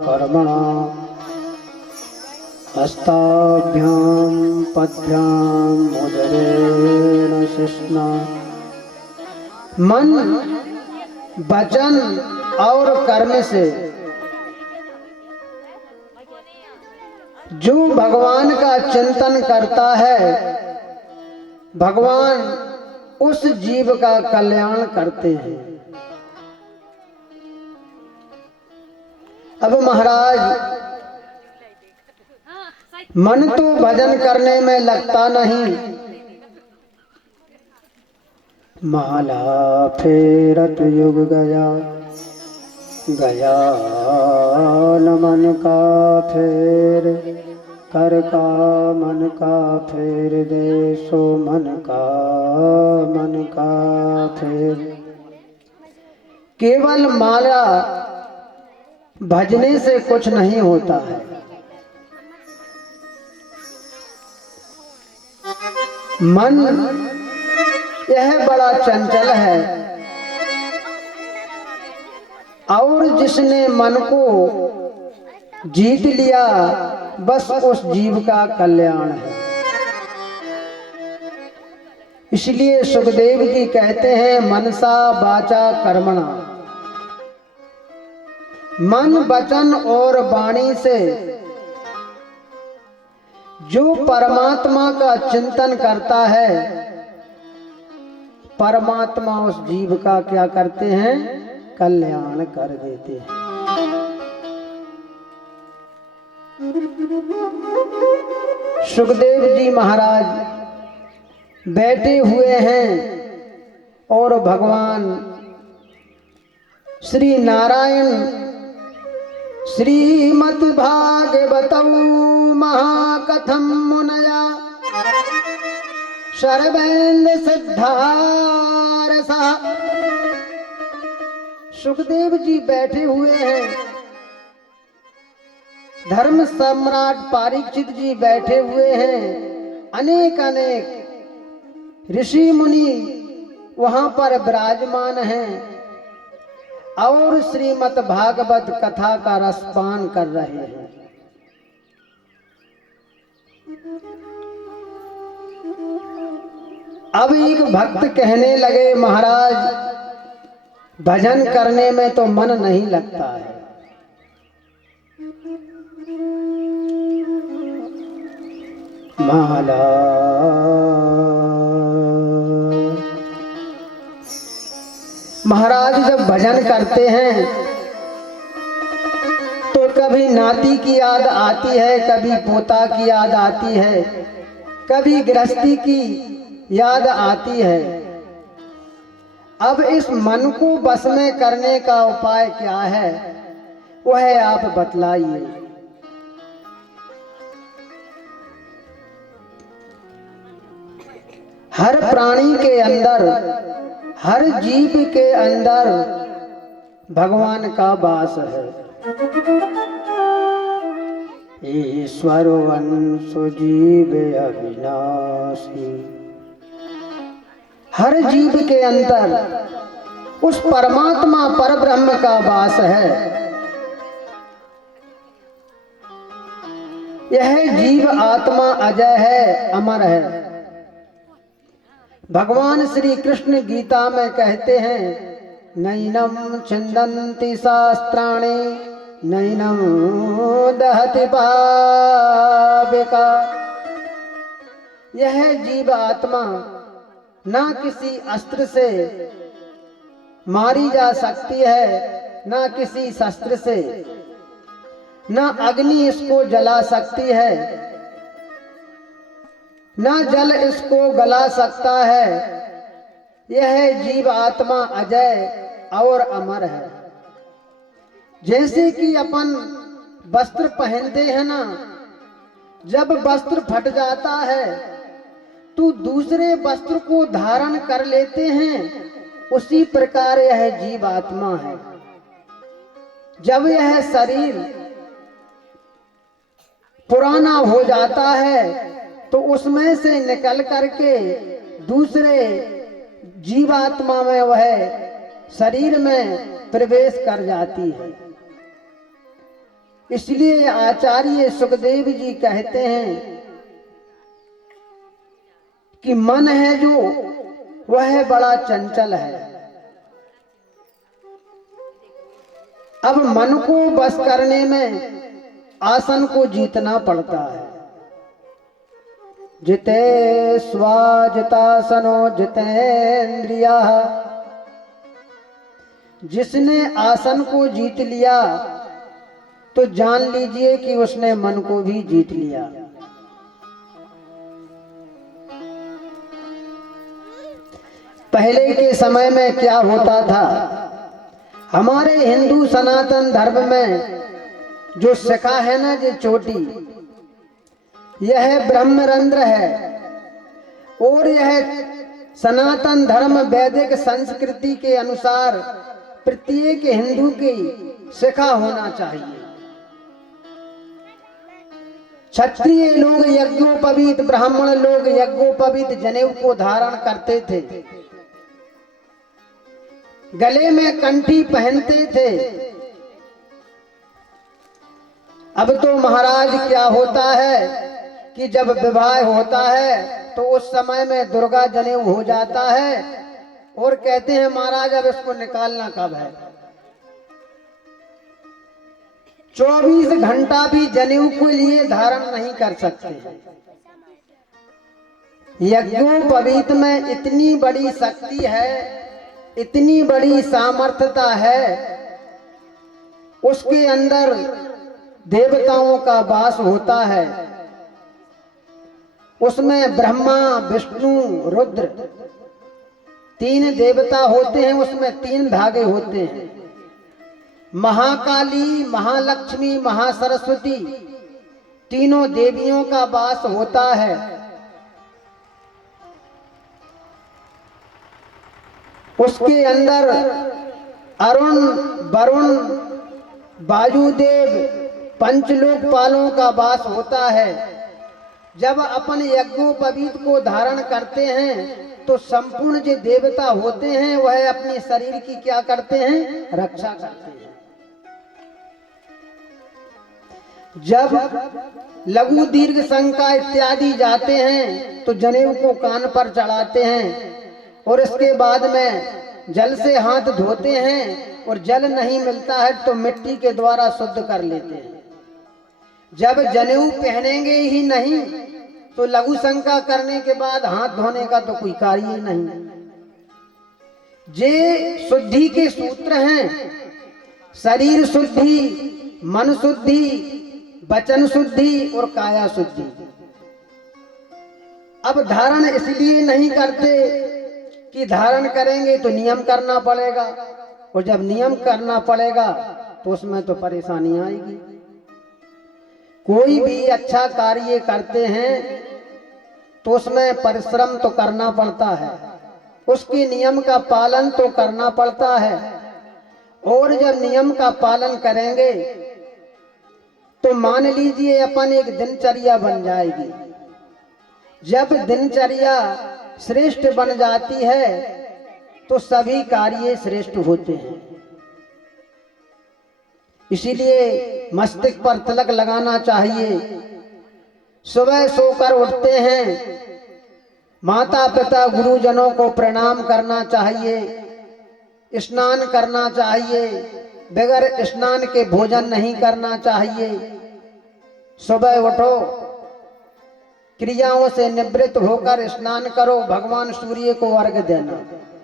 कर्मणा हस्ताभ्याम पद्भ्याम उदरेण शिश्ना। मन वचन और कर्म से जो भगवान का चिंतन करता है, भगवान उस जीव का कल्याण करते हैं। अब महाराज, मन तो भजन करने में लगता नहीं, माला फेरत युग गया, गया न मन का फेर, कर का मन का फेर दे, सो मन का फेर। केवल माला भजने से कुछ नहीं होता है। मन यह बड़ा चंचल है और जिसने मन को जीत लिया, बस उस जीव का कल्याण है। इसलिए सुखदेव जी कहते हैं, मनसा वाचा कर्मणा, मन वचन और वाणी से जो परमात्मा का चिंतन करता है, परमात्मा उस जीव का क्या करते हैं? कल्याण कर देते हैं। सुखदेव जी महाराज बैठे हुए हैं और भगवान श्री नारायण श्रीमद् भागवतौ महाकथम मुनया शर्वेन्द्र सिद्धारसा। सुखदेव जी बैठे हुए हैं, धर्म सम्राट परीक्षित जी बैठे हुए हैं, अनेक अनेक ऋषि मुनि वहां पर विराजमान हैं और श्रीमद् भागवत कथा का रसपान कर रहे हैं। अब एक भक्त कहने लगे, महाराज भजन करने में तो मन नहीं लगता है। माला महाराज जब भजन करते हैं तो कभी नाती की याद आती है, कभी पोता की याद आती है, कभी गृहस्थी की याद आती है। अब इस मन को बस में करने का उपाय क्या है, वह आप बतलाइए। हर प्राणी के अंदर, हर जीव के अंदर भगवान का वास है। ईश्वर वंशु जीव अविनाशी, हर जीव के अंदर उस परमात्मा परब्रह्म का वास है। यह जीव आत्मा अजय है, अमर है। भगवान श्री कृष्ण गीता में कहते हैं, नैनम छिन्दन्ति शास्त्राणि नैनम दहति पावका। यह जीव आत्मा ना किसी अस्त्र से मारी जा सकती है, ना किसी शस्त्र से, ना अग्नि इसको जला सकती है, ना जल इसको गला सकता है। यह जीव आत्मा अजय और अमर है। जैसे कि अपन वस्त्र पहनते हैं ना, जब वस्त्र फट जाता है तो दूसरे वस्त्र को धारण कर लेते हैं, उसी प्रकार यह जीव आत्मा है। जब यह शरीर पुराना हो जाता है तो उसमें से निकल करके दूसरे जीवात्मा में वह शरीर में प्रवेश कर जाती है। इसलिए आचार्य सुखदेव जी कहते हैं कि मन है जो वह बड़ा चंचल है। अब मन को बस करने में आसन को जीतना पड़ता है। जिते स्वाजितासनो जितेंद्रिया, जिसने आसन को जीत लिया तो जान लीजिए कि उसने मन को भी जीत लिया। पहले के समय में क्या होता था, हमारे हिंदू सनातन धर्म में जो शिखा है ना, जो चोटी, यह ब्रह्मरंध्र है। और यह सनातन धर्म वैदिक संस्कृति के अनुसार प्रत्येक हिंदू की शिखा होना चाहिए। क्षत्रिय लोग यज्ञोपवीत, ब्राह्मण लोग यज्ञोपवीत जनेऊ को धारण करते थे, गले में कंठी पहनते थे। अब तो महाराज क्या होता है कि जब विवाह होता है तो उस समय में दुर्गा जनेऊ हो जाता है और कहते हैं महाराज अब इसको निकालना कब है। 24 घंटा भी जनेऊ के लिए धारण नहीं कर सकते। यज्ञोपवीत में इतनी बड़ी शक्ति है, इतनी बड़ी सामर्थ्यता है, उसके अंदर देवताओं का वास होता है। उसमें ब्रह्मा विष्णु रुद्र 3 देवता होते हैं, उसमें 3 धागे होते हैं। महाकाली, महालक्ष्मी, महासरस्वती, तीनों देवियों का वास होता है। उसके अंदर अरुण, वरुण, वायुदेव, पंचलोकपालों का वास होता है। जब अपन यज्ञोपवीत को धारण करते हैं तो संपूर्ण जो देवता होते हैं वह अपने शरीर की क्या करते हैं, रक्षा करते हैं। जब लघु दीर्घ संका इत्यादि जाते हैं तो जनेऊ को कान पर चढ़ाते हैं और इसके बाद में जल से हाथ धोते हैं और जल नहीं मिलता है तो मिट्टी के द्वारा शुद्ध कर लेते हैं। जब जनेऊ पहनेंगे ही नहीं तो लघु शंका करने के बाद हाथ धोने का तो कोई कार्य ही नहीं। जे शुद्धि के सूत्र हैं, शरीर शुद्धि, मन शुद्धि, वचन शुद्धि और काया शुद्धि। अब धारण इसलिए नहीं करते कि धारण करेंगे तो नियम करना पड़ेगा, और जब नियम करना पड़ेगा तो उसमें तो परेशानी आएगी। कोई भी अच्छा कार्य करते हैं तो उसमें परिश्रम तो करना पड़ता है, उसके नियम का पालन तो करना पड़ता है। और जब नियम का पालन करेंगे तो मान लीजिए अपन एक दिनचर्या बन जाएगी। जब दिनचर्या श्रेष्ठ बन जाती है तो सभी कार्य श्रेष्ठ होते हैं। इसीलिए मस्तिष्क पर तिलक लगाना चाहिए। सुबह सोकर उठते हैं, माता पिता गुरुजनों को प्रणाम करना चाहिए, स्नान करना चाहिए, बगैर स्नान के भोजन नहीं करना चाहिए। सुबह उठो, क्रियाओं से निवृत्त होकर स्नान करो, भगवान सूर्य को अर्घ्य देना।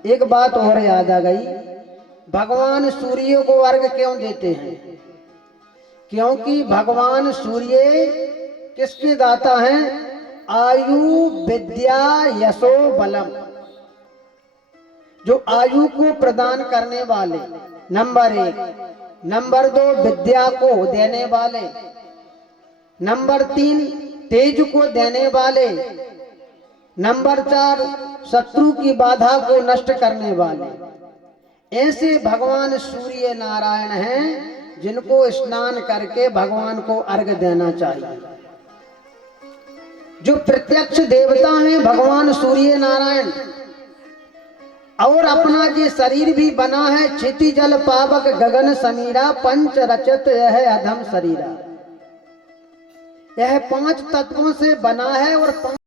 एक बात और याद आ गई, भगवान सूर्य को अर्घ्य क्यों देते हैं? क्योंकि भगवान सूर्य किसके दाता हैं? आयु विद्या यशो बलम, जो आयु को प्रदान करने वाले, नंबर 1। नंबर 2 विद्या को देने वाले, नंबर 3 तेज को देने वाले, नंबर 4 शत्रु की बाधा को नष्ट करने वाले। ऐसे भगवान सूर्य नारायण हैं जिनको स्नान करके भगवान को अर्घ्य देना चाहिए। जो प्रत्यक्ष देवता हैं भगवान सूर्य नारायण, और अपना ये शरीर भी बना है क्षिति जल पावक गगन समीरा पंच रचत यह अधम शरीरा। यह 5 तत्वों से बना है और